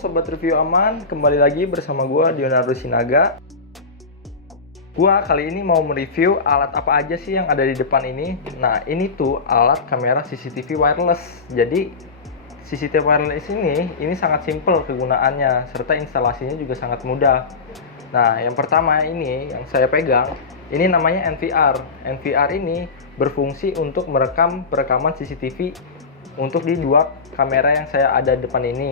Sobat Review Aman, kembali lagi bersama gue Dionardo Sinaga. Gue kali ini mau mereview alat apa aja sih yang ada di depan ini. Nah, ini tuh alat kamera CCTV wireless. Jadi CCTV wireless ini sangat simple kegunaannya, serta instalasinya juga sangat mudah. Nah, yang pertama ini yang saya pegang, ini namanya NVR. NVR ini berfungsi untuk merekam perekaman CCTV untuk di dua kamera yang saya ada di depan ini,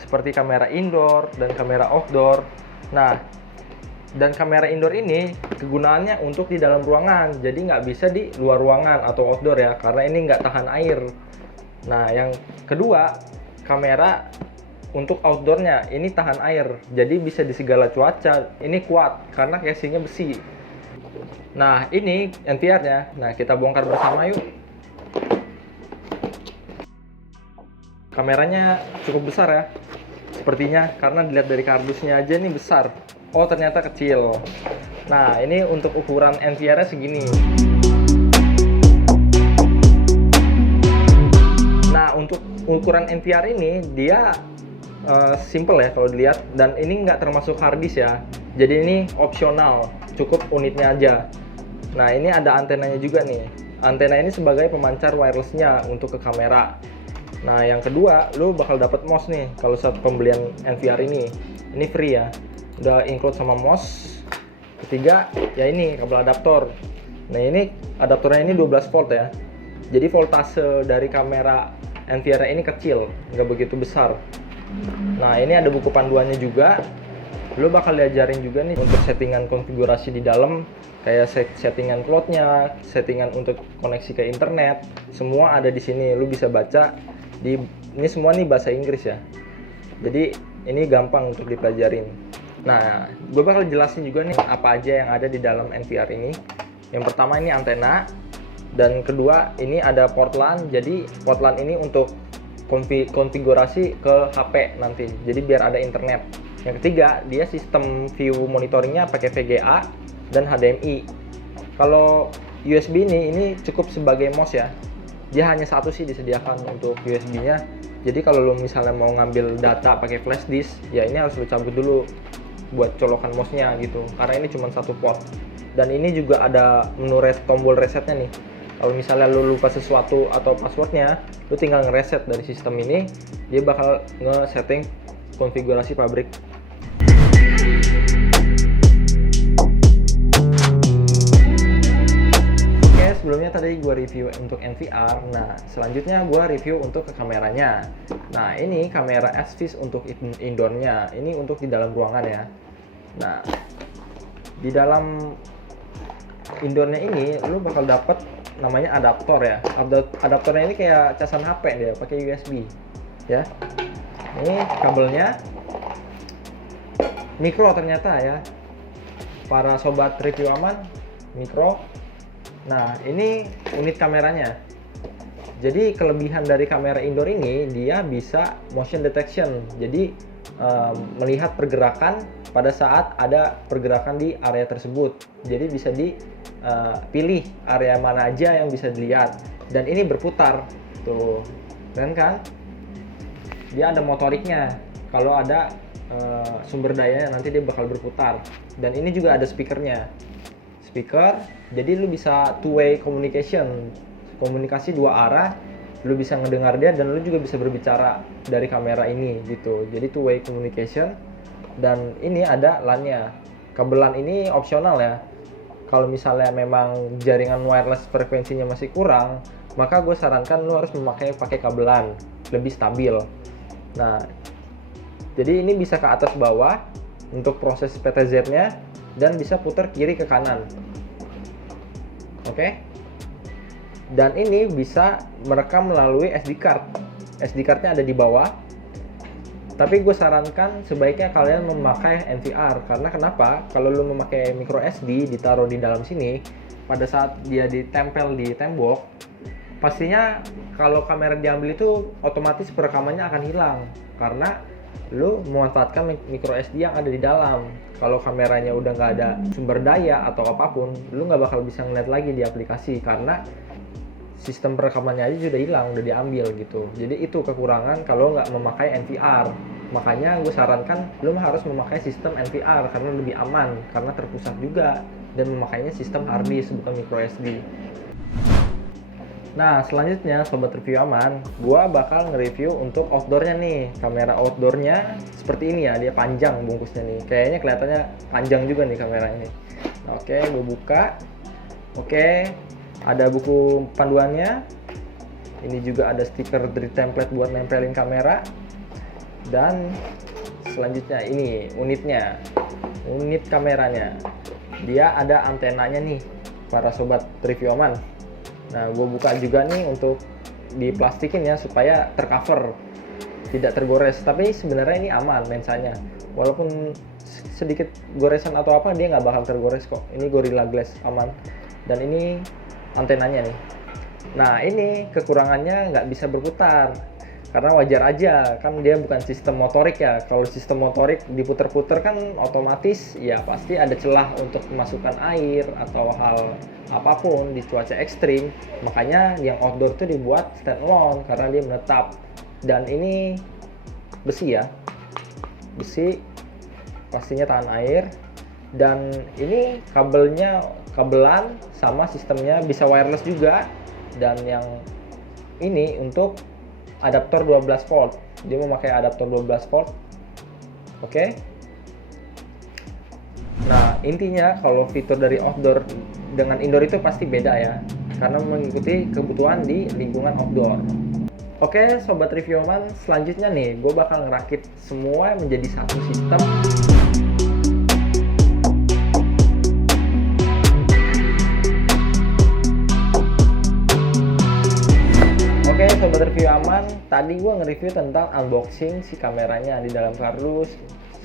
seperti kamera indoor dan kamera outdoor. Nah, dan kamera indoor ini kegunaannya untuk di dalam ruangan, jadi nggak bisa di luar ruangan atau outdoor ya, karena ini nggak tahan air. Nah, yang kedua, kamera untuk outdoornya ini tahan air, jadi bisa di segala cuaca. Ini kuat karena casingnya besi. Nah, ini NVR-nya. Nah, kita bongkar bersama yuk. Kameranya cukup besar ya, sepertinya, karena dilihat dari kardusnya aja nih besar. Oh, ternyata kecil. Nah, ini untuk ukuran NVR-nya segini. Nah, untuk ukuran NVR ini dia simple ya kalau dilihat, dan ini nggak termasuk harddisk ya. Jadi ini opsional, cukup unitnya aja. Nah, ini ada antenanya juga nih. Antena ini sebagai pemancar wirelessnya untuk ke kamera. Nah, yang kedua, lu bakal dapat mouse nih kalau saat pembelian NVR ini. Ini free ya, udah include sama mouse. Ketiga, ya ini kabel adaptor. Nah, ini adaptornya ini 12 volt ya. Jadi voltase dari kamera NVR ini kecil, nggak begitu besar. Nah, ini ada buku panduannya juga. Lu bakal diajarin juga nih untuk settingan konfigurasi di dalam, kayak settingan cloud-nya, settingan untuk koneksi ke internet. Semua ada di sini, lu bisa baca. Ini semua nih bahasa Inggris ya, jadi ini gampang untuk dipelajarin. Nah, gue bakal jelasin juga nih apa aja yang ada di dalam NVR ini. Yang pertama ini antena, dan kedua ini ada port LAN. Jadi port LAN ini untuk konfigurasi ke HP nanti, jadi biar ada internet. Yang ketiga, dia sistem view monitoringnya pakai VGA dan HDMI. Kalau USB ini cukup sebagai mouse ya. Dia hanya satu sih disediakan untuk USB-nya. Jadi kalau lo misalnya mau ngambil data pakai flash disk, ya ini harus lo cabut dulu buat colokan mouse-nya gitu. Karena ini cuma satu port. Dan ini juga ada menu tombol resetnya nih. Kalau misalnya lo lupa sesuatu atau passwordnya, lo tinggal ngereset dari sistem ini, dia bakal nge-setting konfigurasi pabrik. Sebelumnya tadi gue review untuk NVR. Nah, selanjutnya gue review untuk ke kameranya. Nah, ini kamera S-Vis untuk indoornya. Ini untuk di dalam ruangan ya. Nah, di dalam indoornya ini lu bakal dapet namanya adaptor ya. Adaptornya ini kayak casan HP dia, pakai USB ya. Ini kabelnya mikro ternyata ya. Para sobat review aman, mikro. Nah, ini unit kameranya. Jadi kelebihan dari kamera indoor ini, dia bisa motion detection. Jadi melihat pergerakan pada saat ada pergerakan di area tersebut. Jadi bisa dipilih area mana aja yang bisa dilihat. Dan ini berputar. Tuh, keren kan? Dia ada motoriknya. Kalau ada sumber daya nanti dia bakal berputar. Dan ini juga ada speakernya. Jadi lu bisa two-way communication, komunikasi dua arah. Lu bisa ngedengar dia dan lu juga bisa berbicara dari kamera ini gitu. Jadi two-way communication. Dan ini ada LAN-nya. Kabel LAN ini opsional ya. Kalau misalnya memang jaringan wireless frekuensinya masih kurang, maka gue sarankan lu harus pakai kabel LAN, lebih stabil. Nah, jadi ini bisa ke atas bawah untuk proses PTZ-nya, dan bisa putar kiri ke kanan. Oke. Dan ini bisa merekam melalui SD card. SD card-nya ada di bawah. Tapi gue sarankan sebaiknya kalian memakai NVR. Karena kenapa? Kalau lu memakai micro SD ditaruh di dalam sini, pada saat dia ditempel di tembok, pastinya kalau kamera diambil itu otomatis perekamannya akan hilang. Karena lu memanfaatkan micro SD yang ada di dalam. Kalau kameranya udah nggak ada sumber daya atau apapun, lu nggak bakal bisa ngeliat lagi di aplikasi karena sistem perekamannya aja sudah hilang, udah diambil gitu. Jadi itu kekurangan kalau nggak memakai NVR. Makanya gue sarankan lo harus memakai sistem NVR karena lebih aman, karena terpusat juga, dan memakainya sistem hard disk bukan micro SD. Nah, selanjutnya sobat review aman, gua bakal nge-review untuk outdoornya nih. Kamera outdoornya seperti ini ya, dia panjang bungkusnya nih. Kayaknya kelihatannya panjang juga nih kamera ini. Nah, oke, gue buka. Oke, ada buku panduannya. Ini juga ada stiker dari template buat nempelin kamera. Dan selanjutnya ini unitnya, unit kameranya. Dia ada antenanya nih, para sobat review aman. Nah, gue buka juga nih untuk diplastikin ya supaya tercover, tidak tergores. Tapi sebenarnya ini aman lensanya, walaupun sedikit goresan atau apa dia nggak bakal tergores kok. Ini Gorilla Glass aman. Dan ini antenanya nih. Nah, ini kekurangannya nggak bisa berputar karena wajar aja, kan dia bukan sistem motorik ya. Kalau sistem motorik diputer-puter kan otomatis ya pasti ada celah untuk memasukkan air atau hal apapun di cuaca ekstrim. Makanya yang outdoor itu dibuat standalone karena dia menetap. Dan ini besi ya, besi pastinya tahan air. Dan ini kabelnya kabelan sama sistemnya bisa wireless juga. Dan yang ini untuk adaptor 12 volt, dia memakai adaptor 12 volt. Oke. Nah, intinya kalau fitur dari outdoor dengan indoor itu pasti beda ya, karena mengikuti kebutuhan di lingkungan outdoor. Oke, sobat review aman, selanjutnya nih gue bakal ngerakit semua menjadi satu sistem. Oke, sobat review aman, tadi gue nge-review tentang unboxing si kameranya di dalam kardus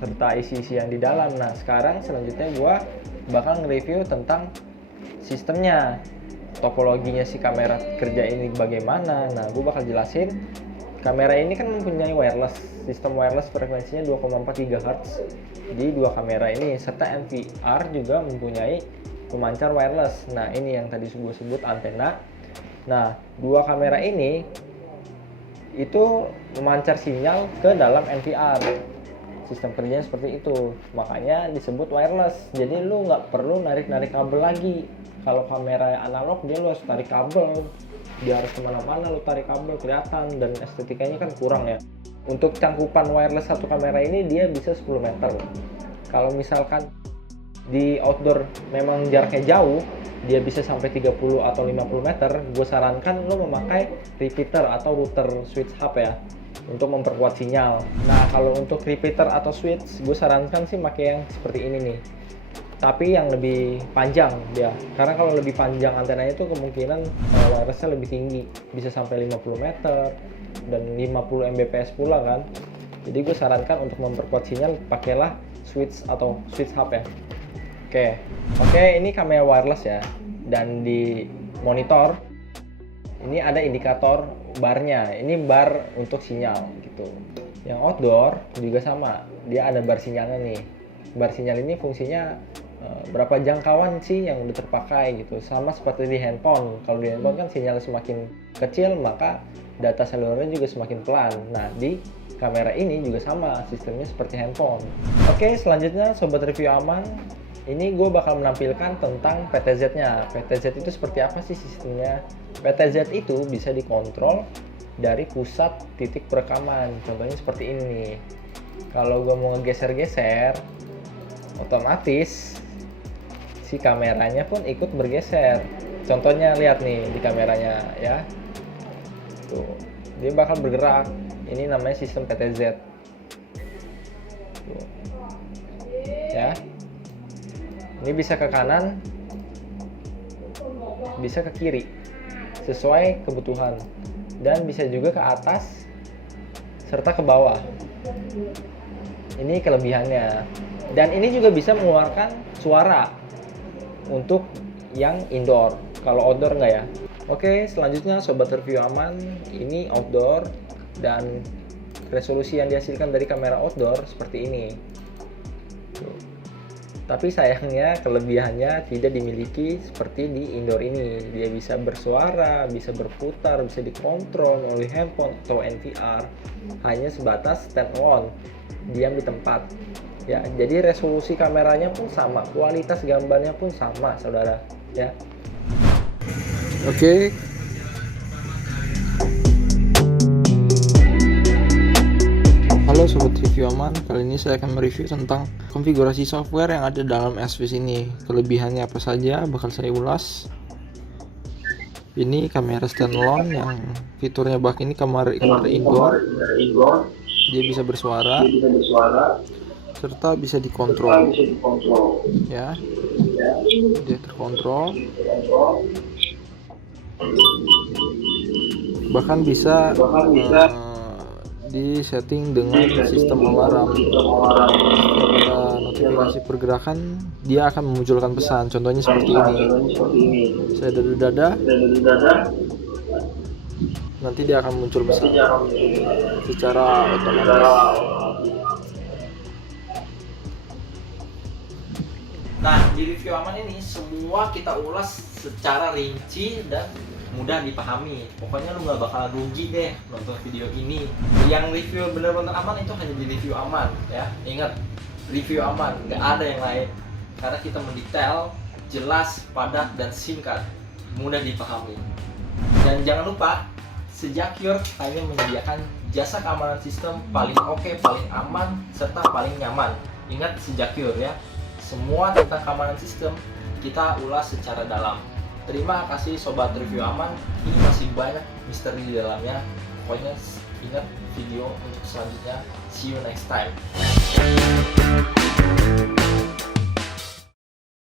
serta isi-isi yang di dalam. Nah, sekarang selanjutnya gue bakal nge-review tentang sistemnya, topologinya si kamera kerja ini bagaimana. Nah, gue bakal jelasin. Kamera ini kan mempunyai wireless, sistem wireless frekuensinya 2,4 GHz di dua kamera ini, serta NVR juga mempunyai pemancar wireless. Nah, ini yang tadi gue sebut antena. Nah, dua kamera ini itu memancar sinyal ke dalam NVR. Sistem kerjanya seperti itu, makanya disebut wireless. Jadi lu nggak perlu narik-narik kabel lagi. Kalau kamera analog dia lu harus tarik kabel, dia harus kemana-mana lu tarik kabel, kelihatan dan estetikanya kan kurang ya. Untuk cangkupan wireless satu kamera ini dia bisa 10 meter. Kalau misalkan di outdoor memang jaraknya jauh, dia bisa sampai 30 atau 50 meter, gue sarankan lo memakai repeater atau router switch hub ya, untuk memperkuat sinyal. Nah, kalau untuk repeater atau switch, gue sarankan sih pakai yang seperti ini nih, tapi yang lebih panjang dia, karena kalau lebih panjang antenanya itu kemungkinan wirelessnya lebih tinggi, bisa sampai 50 meter dan 50 Mbps pula kan. Jadi gue sarankan untuk memperkuat sinyal pakailah switch atau switch hub ya. Oke, ini kamera wireless ya. Dan di monitor ini ada indikator barnya. Ini bar untuk sinyal gitu. Yang outdoor juga sama. Dia ada bar sinyalnya nih. Bar sinyal ini fungsinya berapa jangkauan sih yang udah terpakai gitu. Sama seperti di handphone. Kalau di handphone kan sinyal semakin kecil, maka data selulernya juga semakin pelan. Nah, di kamera ini juga sama, sistemnya seperti handphone. Oke, selanjutnya sobat review aman, ini gue bakal menampilkan tentang PTZ-nya. PTZ itu seperti apa sih sistemnya? PTZ itu bisa dikontrol dari pusat titik perekaman. Contohnya seperti ini. Kalau gue mau ngegeser-geser, otomatis si kameranya pun ikut bergeser. Contohnya lihat nih di kameranya ya. Tuh, dia bakal bergerak. Ini namanya sistem PTZ. Tuh. Ya. Ini bisa ke kanan, bisa ke kiri, sesuai kebutuhan, dan bisa juga ke atas serta ke bawah. Ini kelebihannya. Dan ini juga bisa mengeluarkan suara untuk yang indoor. Kalau outdoor enggak ya. Oke, selanjutnya sobat review aman, ini outdoor dan resolusi yang dihasilkan dari kamera outdoor seperti ini. Tapi sayangnya kelebihannya tidak dimiliki seperti di indoor ini. Dia bisa bersuara, bisa berputar, bisa dikontrol melalui handphone atau NVR. Hanya sebatas stand alone, diam di tempat. Ya, jadi resolusi kameranya pun sama, kualitas gambarnya pun sama, saudara. Ya. Oke. Halo Sobat Review Aman, kali ini saya akan mereview tentang konfigurasi software yang ada dalam SVIS ini. Kelebihannya apa saja bakal saya ulas. Ini kamera standalone yang fiturnya ini kamera indoor. Dia bisa bersuara, serta bisa dikontrol. Ya, dia terkontrol. Bahkan bisa di setting dengan sistem alarm. Setiap ada notifikasi pergerakan, dia akan memunculkan pesan. Contohnya seperti ini. Saya dada, nanti dia akan muncul pesan secara otomatis. Nah, di review aman ini semua kita ulas secara rinci dan mudah dipahami. Pokoknya lu nggak bakalan rugi deh nonton video ini. Yang review bener-bener aman itu hanya di review aman ya. Ingat, review aman, nggak ada yang lain. Karena kita mendetail, jelas, padat, dan singkat, mudah dipahami. Dan jangan lupa, Sejakior hanya menyediakan jasa keamanan sistem paling oke, paling aman, serta paling nyaman. Ingat Sejakior ya. Semua tentang keamanan sistem kita ulas secara dalam. Terima kasih Sobat Review Aman. Ini masih banyak misteri di dalamnya. Pokoknya ingat video untuk selanjutnya. See you next time.